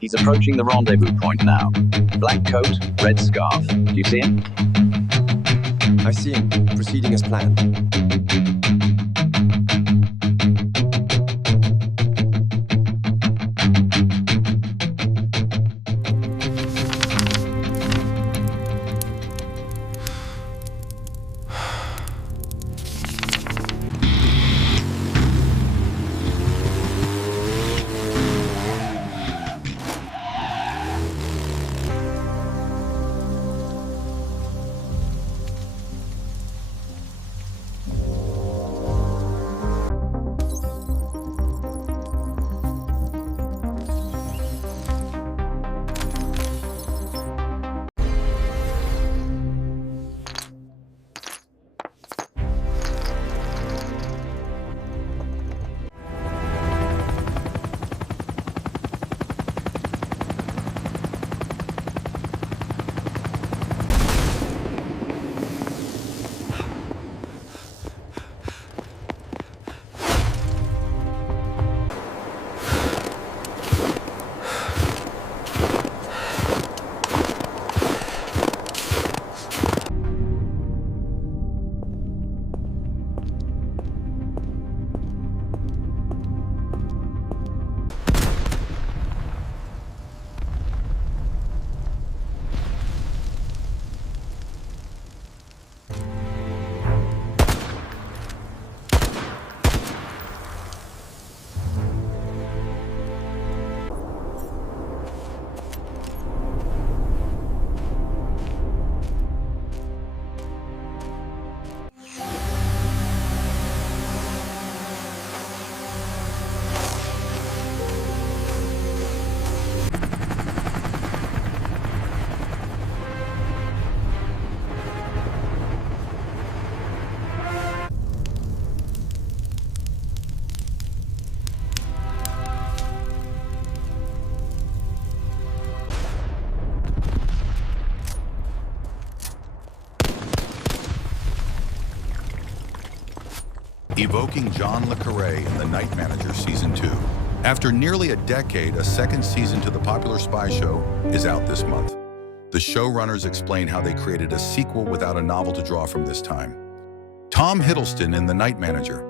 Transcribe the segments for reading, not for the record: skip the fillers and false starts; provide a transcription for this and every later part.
He's approaching the rendezvous point now. Black coat, red scarf. Do you see him? I see him, proceeding as planned. Evoking John le Carré in The Night Manager Season 2. After nearly a decade, a second season to the popular spy show is out this month. The showrunners explain how they created a sequel without a novel to draw from this time. Tom Hiddleston in The Night Manager.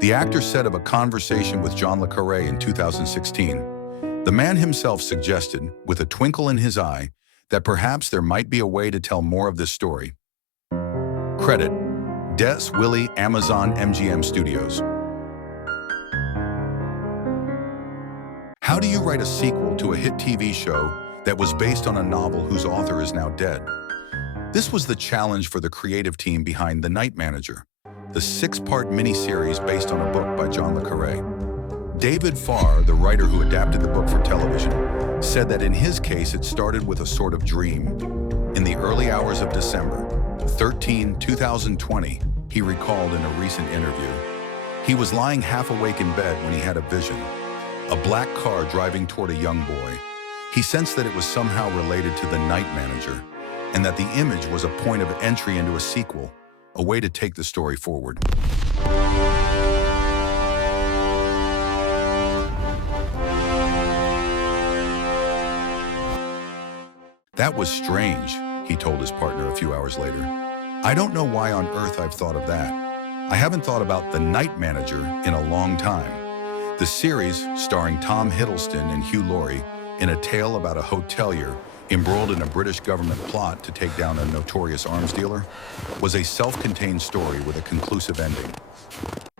The actor said of a conversation with John le Carré in 2016, the man himself suggested, with a twinkle in his eye, that perhaps there might be a way to tell more of this story. Credit: Des Willy, Amazon MGM Studios. How do you write a sequel to a hit TV show that was based on a novel whose author is now dead? This was the challenge for the creative team behind The Night Manager, the 6-part miniseries based on a book by John le Carré. David Farr, the writer who adapted the book for television, said that in his case it started with a sort of dream. In the early hours of December 13, 2020, he recalled in a recent interview, he was lying half awake in bed when he had a vision. A black car driving toward a young boy. He sensed that it was somehow related to The Night Manager, and that the image was a point of entry into a sequel, a way to take the story forward. That was strange, he told his partner a few hours later. I don't know why on earth I've thought of that. I haven't thought about The Night Manager in a long time. The series, starring Tom Hiddleston and Hugh Laurie, in a tale about a hotelier embroiled in a British government plot to take down a notorious arms dealer, was a self-contained story with a conclusive ending.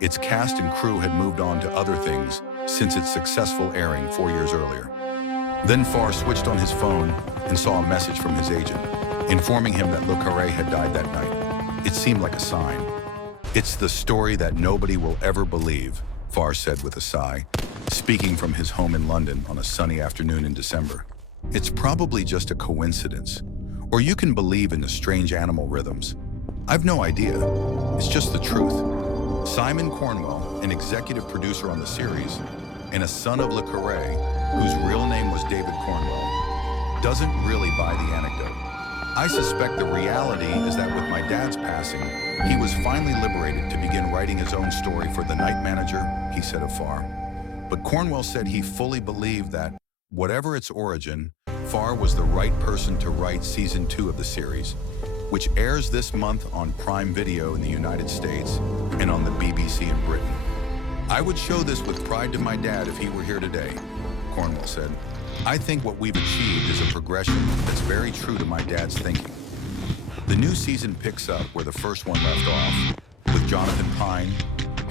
Its cast and crew had moved on to other things since its successful airing 4 years earlier. Then Farr switched on his phone and saw a message from his agent, informing him that le Carré had died that night. It seemed like a sign. It's the story that nobody will ever believe, Farr said with a sigh, speaking from his home in London on a sunny afternoon in December. It's probably just a coincidence, or you can believe in the strange animal rhythms. I've no idea. It's just the truth. Simon Cornwell, an executive producer on the series, and a son of le Carré, whose real name was David Cornwell, doesn't really buy the anecdote. I suspect the reality is that with my dad's passing, he was finally liberated to begin writing his own story for The Night Manager, he said of Farr. But Cornwell said he fully believed that whatever its origin, Farr was the right person to write Season 2 of the series, which airs this month on Prime Video in the United States and on the BBC in Britain. "I would show this with pride to my dad if he were here today," Cornwell said. "I think what we've achieved is a progression that's very true to my dad's thinking." The new season picks up where the first one left off, with Jonathan Pine,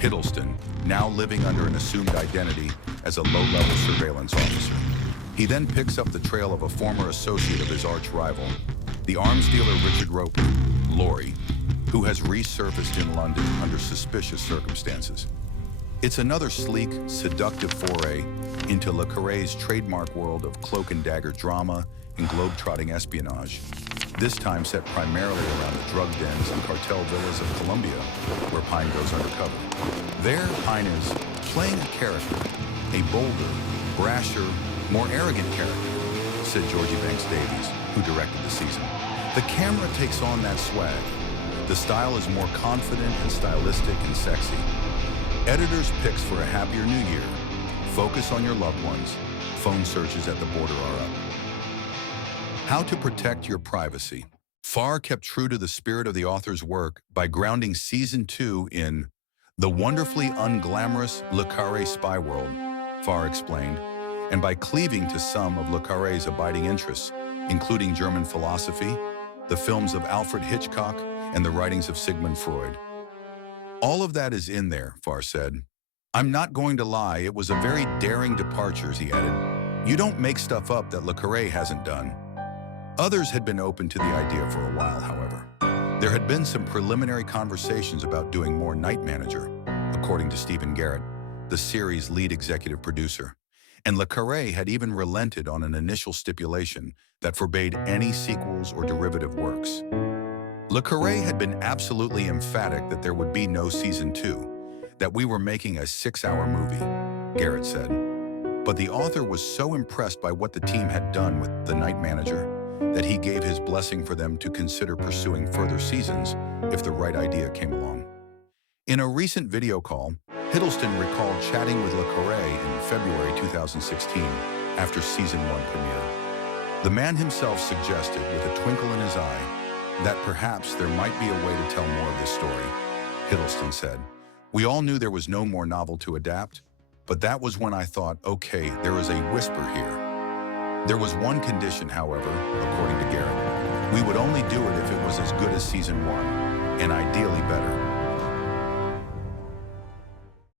Hiddleston, now living under an assumed identity as a low-level surveillance officer. He then picks up the trail of a former associate of his arch-rival, the arms dealer Richard Roper, Laurie, who has resurfaced in London under suspicious circumstances. It's another sleek, seductive foray into Le Carré's trademark world of cloak-and-dagger drama and globe-trotting espionage, this time set primarily around the drug dens and cartel villas of Colombia, where Pine goes undercover. There, Pine is playing a character, a bolder, brasher, more arrogant character, said Georgie Banks Davies, who directed the season. The camera takes on that swag. The style is more confident and stylistic and sexy. Editors' picks for a happier new year: focus on your loved ones. Phone searches at the border are up. How to protect your privacy. Farr kept true to the spirit of the author's work by grounding Season 2 in the wonderfully unglamorous Le Carré spy world, Farr explained, and by cleaving to some of Le Carré's abiding interests, including German philosophy, the films of Alfred Hitchcock, and the writings of Sigmund Freud. "All of that is in there," Farr said. "I'm not going to lie, it was a very daring departure," he added. "You don't make stuff up that Le Carré hasn't done." Others had been open to the idea for a while, however. There had been some preliminary conversations about doing more Night Manager, according to Stephen Garrett, the series' lead executive producer. And Le Carré had even relented on an initial stipulation that forbade any sequels or derivative works. Le Carré had been absolutely emphatic that there would be no Season 2, that we were making a 6-hour movie, Garrett said. But the author was so impressed by what the team had done with The Night Manager that he gave his blessing for them to consider pursuing further seasons if the right idea came along. In a recent video call, Hiddleston recalled chatting with Le Carré in February 2016 after Season 1 premiere. The man himself suggested, with a twinkle in his eye, that perhaps there might be a way to tell more of this story. Hiddleston said, "We all knew there was no more novel to adapt, but that was when I thought, okay, there is a whisper here. There was one condition, however, according to Garrett. We would only do it if it was as good as Season 1, and ideally better."